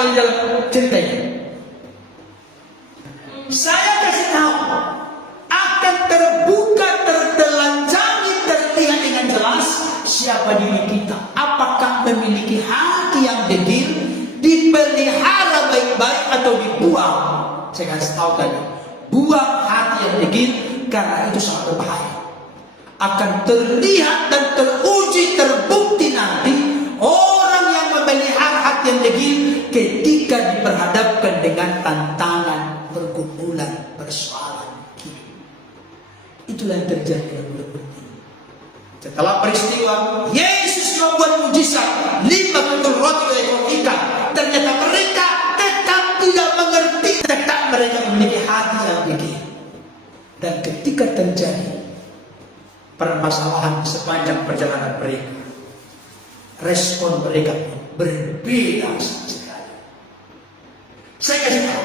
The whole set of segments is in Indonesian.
masalah di dalam cerita ini. Saya kasih tahu, akan terbuka, tertelanjangi, terlihat dengan jelas siapa diri kita. Apakah memiliki hati yang degil, dipelihara baik-baik atau dibuang? Saya kasih tahu tadi, buang hati yang degil, karena itu sangat berbahaya. Akan terlihat dan teruji, terbukti nanti orang yang memelihara hati yang degil ketika diperhadapkan dengan tantangan, pergumulan, persoalan hidup. Itulah yang terjadi dalam bulan ini. Setelah peristiwa Yesus membuat mujizat 5 keping roti dan ekor ikan, ternyata mereka tetap tidak mengerti, tetap mereka memiliki hati yang degil. Dan ketika terjadi permasalahan sepanjang perjalanan mereka, respon mereka berbeda sekali. Saya kasih tahu,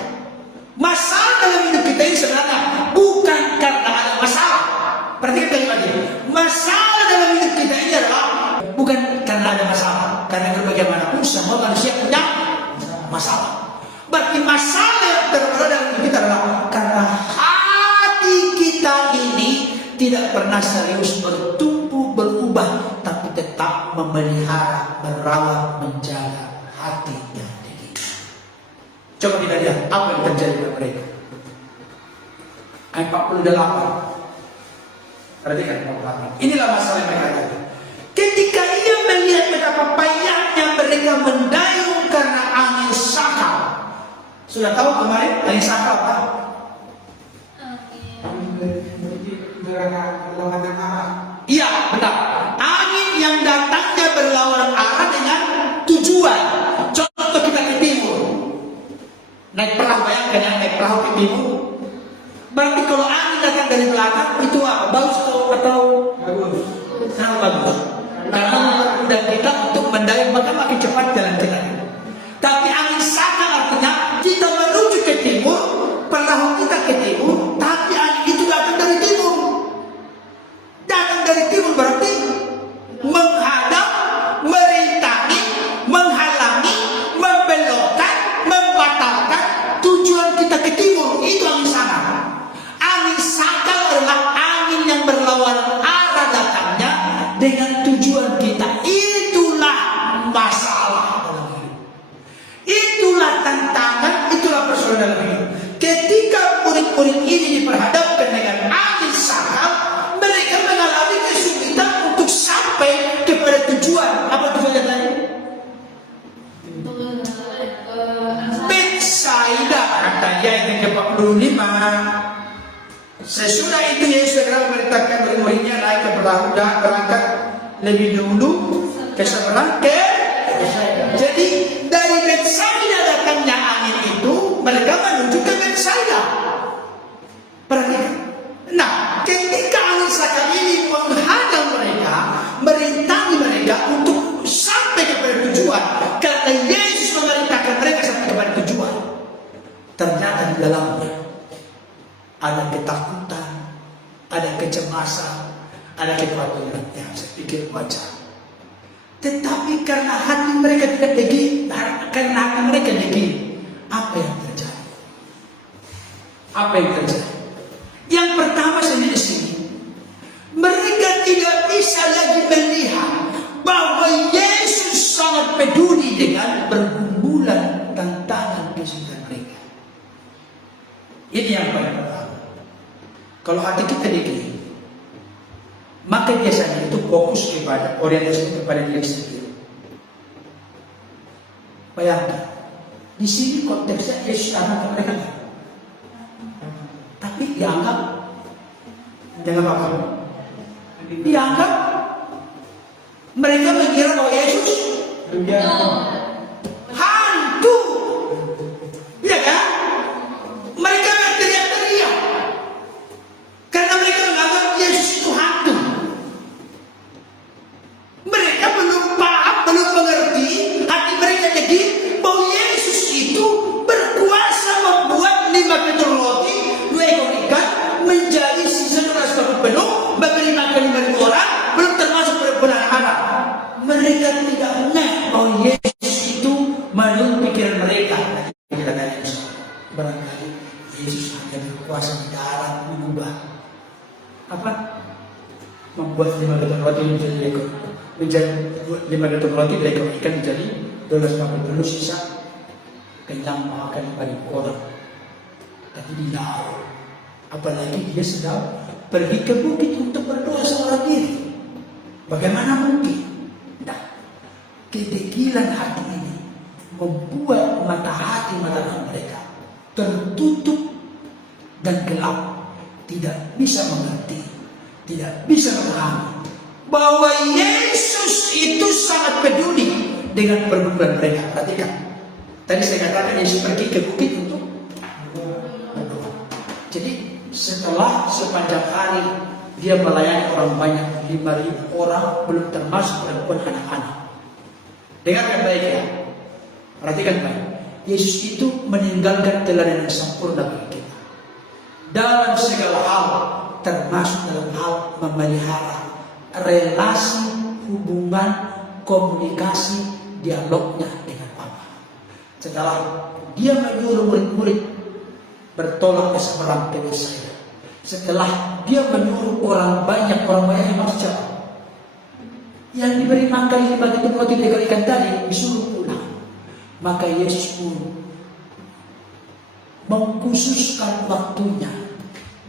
masalah dalam hidup kita ini sebenarnya bukan karena ada masalah. Perhatikan kalimat ini. Masalah dalam hidup kita ini adalah bukan karena ada masalah, karena bagaimanapun semua manusia punya masalah. Berarti masalah yang terjadi dalam hidup kita adalah karena hati kita ini tidak pernah serius bertumbuh, berubah, tapi tetap memelihara, merawat, menjaga hati yang degil. Coba kita lihat apa yang terjadi pada mereka. Ayat 48. Perhatikan 48. Inilah masalah yang mereka ada. Ketika ia melihat betapa payahnya mereka mendayung karena angin sakal. Sudah tahu kemarin angin sakal apa? Berlawanan arah. Iya, benar. Angin yang datangnya berlawanan arah dengan tujuan. Contoh kita ke timur, naik perahu, bayangkan ya, naik perahu ke timur. Berarti kalau angin datang dari belakang itu apa? Bagus atau bagus? Sangat bagus. Karena mudah kita untuk mendayung, maka makin cepat jalan kita. Tapi angin sakal artinya kita menuju ke timur, perahu kita ke timur, tapi angin itu datang dari timur. Datang dari timur berarti menghadap, merintangi, menghalangi, membelokkan, membatalkan tujuan kita ke timur. Itu angin sakal. Angin sakal adalah angin yang berlawanan arah datangnya dengan tujuan kita. Itulah masalah dalam hidup. Itulah tantangan, itulah persoalan dalam hidup. Ketika murid-murid ini diperhadapkan dengan angin sakal, mereka mengalami kesulitan untuk sampai kepada tujuan. Apa tujuannya tadi? Betsaida, kata ayat yang ke-45. Sesudah itu Yesus segera memerintahkan murid-muridnya naik ke perahu dan berangkat lebih dulu ke seberang ke. Jadi dari Betsaida datangnya angin itu, mereka menuju ke Betsaida. Perhatikan. Nah, ketika angin sakal ini menghadang mereka, merintangi mereka untuk sampai kepada tujuan, karena Yesus memerintahkan mereka sampai kepada tujuan, ternyata di dalamnya ada ketakutan, ada kecemasan, ada kekhawatiran yang saya pikir wajar. Tetapi karena hati mereka tidak degil, karena hati mereka degil, apa yang terjadi? Apa yang terjadi? Yang pertama saja di sini, mereka tidak bisa lagi melihat bahwa Yesus sangat peduli dengan pergumulan, tantangan kesulitan mereka. Ini yang paling pertama. Kalau hati kita degil, maka biasanya itu fokus kepada orientasi kepada diri sendiri. Bayangkan, di sini konteksnya Yesus anak mereka, tapi dianggap apa? Dianggap mereka mengira bahwa Yesus hantu, ya kan? Mereka berteriak-teriak karena mereka menganggap Yesus itu hantu. Mereka belum paham, belum mengerti, hati mereka jadi bahwa Yesus itu berkuasa membuat 5 keping roti, 2 ekor ikan menjadi sisa 200 penuh, memberi makan 5.000 orang, belum termasuk perbulan anak. Mereka tidak mengenal bahwa Yesus Barangkali Yesus hanya berkuasa di darat mengubah apa? Membuat 5 gatong roti menjadi 5 gatong roti dari ekor ikan menjadi 12 sisa kenyang makan 5.000 orang. Tapi di laut, apalagi dia sedang pergi ke bukit untuk berdoa seorang diri. Bagaimana mungkin? Nah, kedegilan hati ini membuat mata hati mereka tertutup dan gelap, tidak bisa mengerti, tidak bisa memahami bahwa Yesus itu sangat peduli dengan pergumulan mereka. Perhatikan, tadi saya katakan Yesus pergi ke bukit untuk berdoa. Jadi setelah sepanjang hari dia melayani orang banyak, 5.000 orang, belum termasuk perempuan anak-anak. Dengarkan baik ya, perhatikan baik. Yesus itu meninggalkan teladan yang sempurna bagi kita dalam segala hal, termasuk dalam hal memelihara relasi, hubungan, komunikasi, dialognya dengan Bapa. Setelah dia menyuruh murid-murid bertolak ke seberang ke Betsaida, setelah dia menyuruh orang banyak yang masuk yang diberi makan 5 gatong roti dan ekor ikan tadi disuruh pulang, maka Yesus pun mengkhususkan waktunya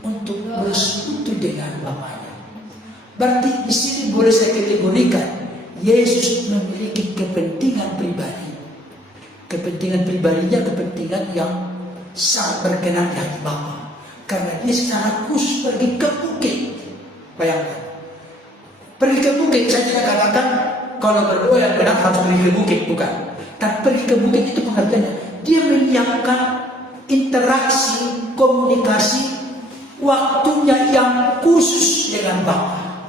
untuk bersekutu dengan Bapaknya. Berarti di sini boleh saya kategorikan Yesus memiliki kepentingan pribadi. Kepentingan pribadinya kepentingan yang sangat berkenan di hati Bapa. Karena dia secara khusus pergi ke bukit. Bayangkan, pergi ke bukit. Saya tidak katakan kalau berdoa yang benar harus pergi ke bukit, bukan. Tapi pergi ke bukit itu pengertiannya dia menyiapkan interaksi, komunikasi, waktunya yang khusus dengan Bapa,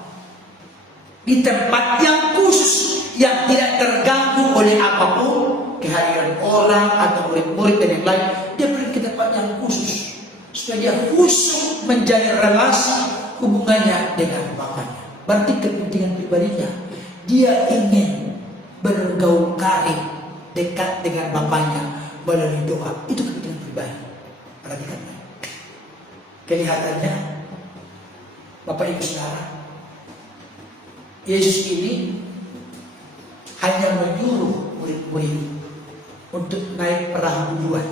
di tempat yang khusus yang tidak terganggu oleh apapun, kehadiran orang atau murid-murid dan yang lain. Dia pergi ke tempat yang khusus supaya dia khusus menjadi relasi hubungannya dengan Bapaknya. Berarti kepentingan pribadinya, dia ingin bergaul karib, dekat dengan Bapaknya melalui doa. Itu kepentingan pribadi. Perhatikan, kelihatannya Bapak Ibu Saudara, Yesus ini hanya menyuruh murid-murid untuk naik perahu duluan.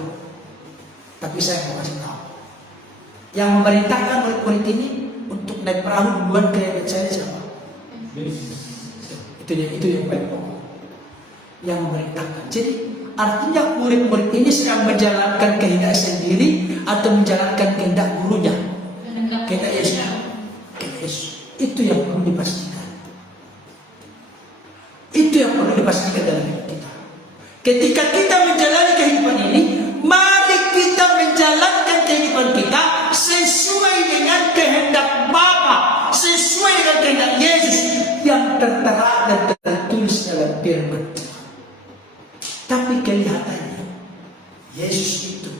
Tapi saya mau kasih tahu, yang memerintahkan murid-murid ini untuk naik perahu duluan ke Betsaida siapa? Itu yang paling pokok. Yang memerintahkan. Jadi artinya murid-murid ini sedang menjalankan kehendak sendiri atau menjalankan kehendak gurunya? Kehendak Yesus. Kehendak Yesus. Itu yang perlu dipastikan. Itu yang perlu dipastikan dalam hidup kita. Ketika kita menjalani kehidupan ini, mari kita menjalankan kehidupan kita sesuai dengan kehendak Bapa, sesuai dengan kehendak Yesus yang tertera dan tertulis dalam firman Tuhan. Tapi kelihatannya Yesus itu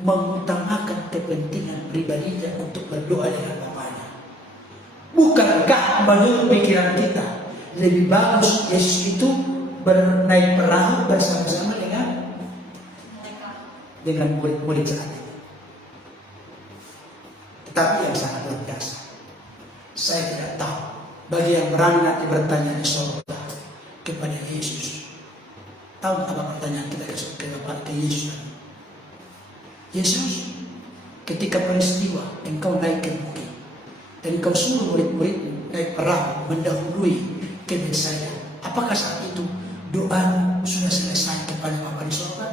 mengutamakan kepentingan pribadinya untuk berdoa dengan Bapaknya. Bukankah menurut pikiran kita lebih bagus Yesus itu bernaik perahu bersama-sama dengan murid-murid saat ini? Tetapi yang sangat luar biasa, saya tidak tahu bagi yang berani nanti bertanya di surga kepada Yesus. Tahu apa pertanyaan kita ke Yesus? Yesus, ketika peristiwa engkau naik ke bukit dan engkau suruh murid-murid naik perahu mendahului ke Betsaida, apakah saat itu doa sudah selesai kepada Bapa di surga?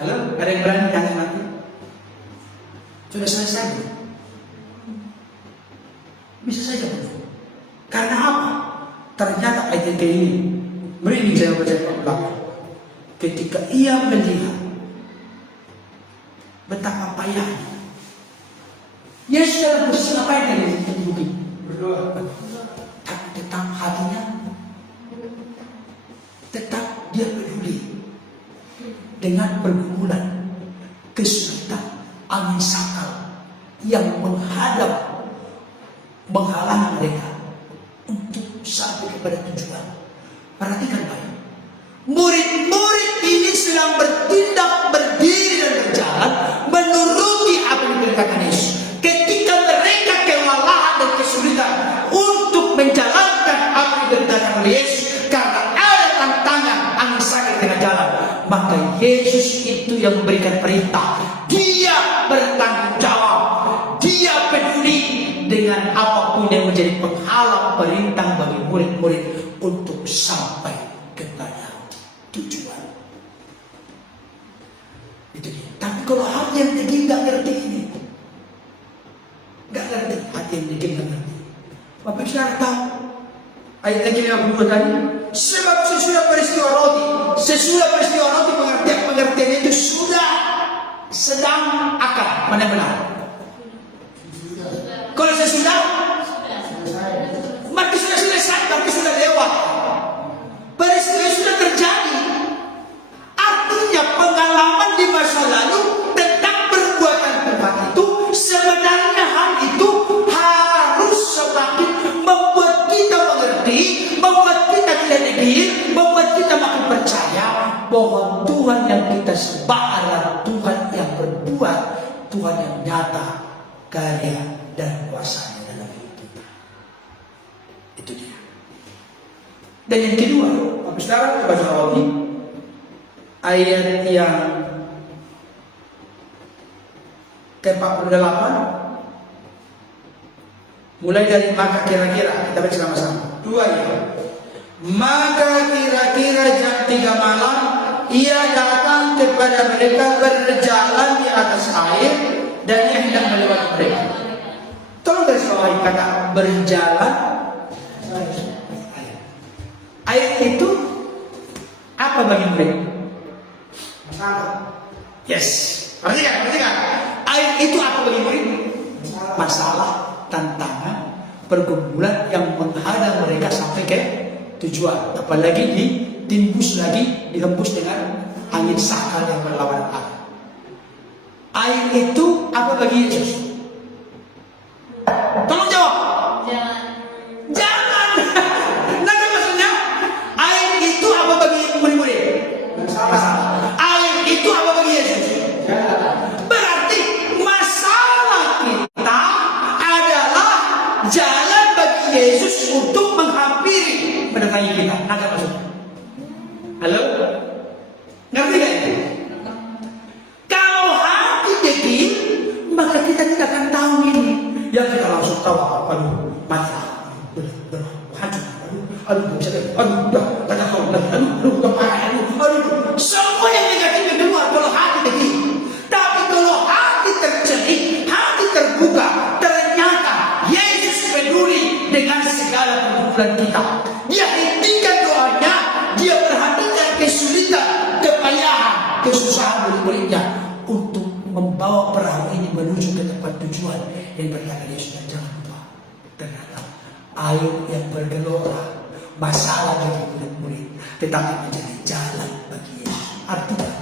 Halo, ada yang berani tanya nanti? Sudah selesai? Bisa saja belum. Karena apa? Ternyata ayat ini merinding saya baca belakang. Ketika ia melihat betapa payahnya, Yesus dalam posisi apa yang tadi di bukit? Berdoa. Tapi tetap hatinya, tetap dia peduli dengan pergumulan, kesulitan, angin sakal yang menghalangi mereka untuk sampai kepada tujuan. Perhatikan baik, murid-murid ini sedang maka Yesus itu yang memberikan perintah. Dia bertanggung jawab. Dia peduli dengan apapun yang menjadi penghalang perintah bagi murid-murid untuk sampai kepada tujuan. Itu dia. Tapi kalau hati yang degil nggak ngerti ini, nggak ngerti, hati yang degil nggak ngerti. Bapak saudara tahu ayat lagi 52 tadi, sebab sesudah peristiwa roti pengertian itu sudah sedang akan mana benar. Kalau sesudah, maka sudah selesai, maka sudah lewat. Peristiwa sudah terjadi. Artinya pengalaman di masa lalu tentang perbuatan Tuhan itu sebenarnya hal itu harus semakin membuat kita mengerti, membuat kita tidak degil, membuat kita makin percaya bahwa Tuhan yang kita sembah adalah Tuhan yang berbuat, Tuhan yang nyata, karya dan kuasanya dalam hidup kita. Itu dia. Dan yang kedua, Bapak Saudara baca lagi ayat yang ke-48, mulai dari maka kira-kira, kita baca sama-sama. Dua ya. Maka kira-kira jam 3 malam ia datang kepada mereka berjalan di atas air dan ia hendak melewati mereka. Tolong garis bawahi kata berjalan. Air itu apa bagi mereka? Masalah. Yes. Perhatikan. Air itu apa bagi murid? Masalah, tantangan, pergumulan yang menghadang mereka sampai ke tujuan. Apalagi dihembus dengan angin sakal yang melawan arah. Air itu apa bagi Yesus? Tolong jawab. Jangan. Nah, maksudnya air itu apa bagi murid-murid? Masalah. Air itu apa bagi Yesus? Berarti masalah kita adalah jalan bagi Yesus untuk menghampiri mendatangi kita. Ada maksudnya? Halo? Ngerti gak ini? Kalau hati degil, maka kita tidak akan tahu ini. Yang kita langsung tahu apa? Aduh, mati. Hancur. Aduh, bisa deh. Aduh, udah. Kata tahu lagi. Aduh. Semua yang negatif keluar kalau hati degil. Tapi kalau hati tercelik, hati terbuka, ternyata Yesus peduli dengan segala pergumulan kita. Dia hentikan doanya, dia perhatikan kesulitan, kepayahan, kesusahan murid-muridnya untuk membawa perahu ini menuju ke tempat tujuan. Yang berkata Yesus, jangan lupa, ternyata air yang bergelora masalah bagi murid-murid, tetapi menjadi jalan bagi Yesus. Artinya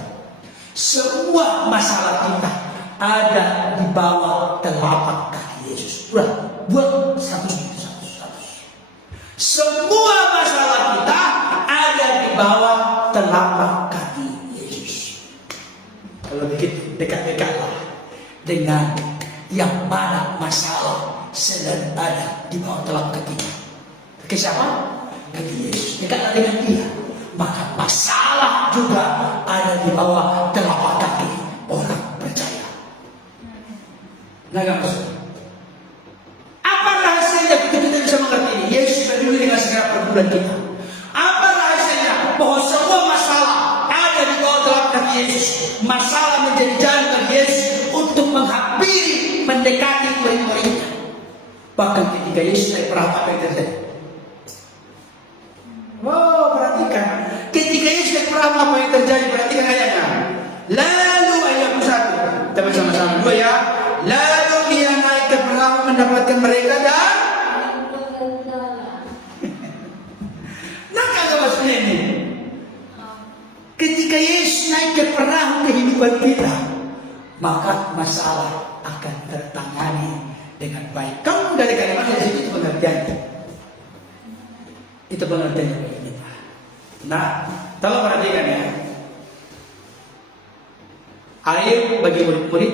semua masalah kita ada di bawah telapak kaki Yesus. Udah, buat satu. Semua masalah kita ada di bawah telapak kaki Yesus. Kalau begitu dekat-dekatlah dengan yang mana masalah sedang ada di bawah telapak kakinya. Kaki siapa? Kaki Yesus. Dekatlah dengan dia, maka masalah juga ada di bawah telapak kaki orang percaya. Nah, maksud. Apa rahasianya kita bisa mengerti ini? Yesus peduli dengan segala pergumulan kita. Apa rahasianya? Bahwa semua masalah ada di bawah telapak kaki Yesus. Masalah menjadi jalan bagi Yesus untuk menghampiri, mendekati murid-muridnya. Bahkan ketika Yesus naik perahu, apa yang terjadi? Wow, perhatikan. Ketika Yesus naik perahu, apa yang terjadi? Perhatikan ayatnya. Lalu ayat 1. Kita baca sama-sama. 2 ya. Lalu dia naik ke perahu mendapatkan mereka dan nah, kagak maksudnya ini. Ketika Yesus naik ke perahu kehidupan kita, maka masalah akan tertangani dengan baik. Kamu dari kalimat dari situ pengertiannya. Itu pengertiannya bagi kita. Nah, tolong perhatikan ya. Air bagi murid-murid,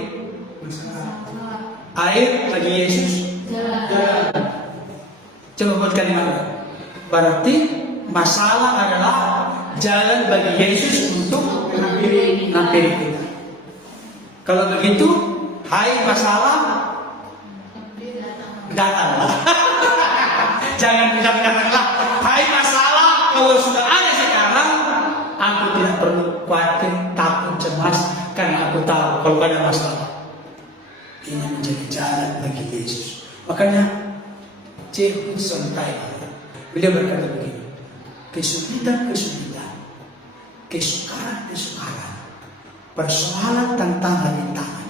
air bagi Yesus. Coba buat kalimat. Berarti masalah adalah jalan bagi Yesus untuk menghampiri kita. Kalau begitu, hai masalah, datanglah. Jangan bilang-bilanglah, hai masalah, kalau sudah ada sekarang, aku tidak perlu khawatir, takut, cemas, karena aku tahu kalau ada masalah. Ini menjadi jalan bagi Yesus. Makanya, Hudson Taylor, beliau berkata begini, kesulitan-kesulitan, kesukaran-kesukaran, persoalan tantangan rintangan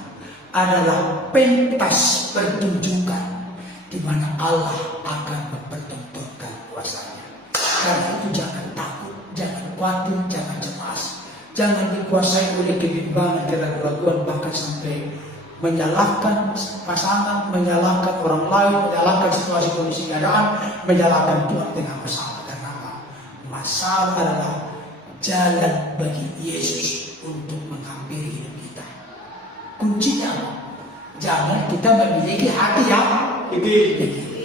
adalah pentas pertunjukan di mana Allah akan mempertontonkan kuasanya. Karena itu jangan takut, jangan khawatir, jangan cemas, jangan dikuasai oleh kebimbangan, keraguan, bahkan sampai menyalahkan pasangan, menyalahkan orang lain, menyalahkan situasi kondisi keadaan, menyalahkan Tuhan dengan masalah. Karena masalah adalah jalan bagi Yesus untuk menghampiri hidup kita. Kuncinya apa? Jangan kita memiliki hati yang tinggi.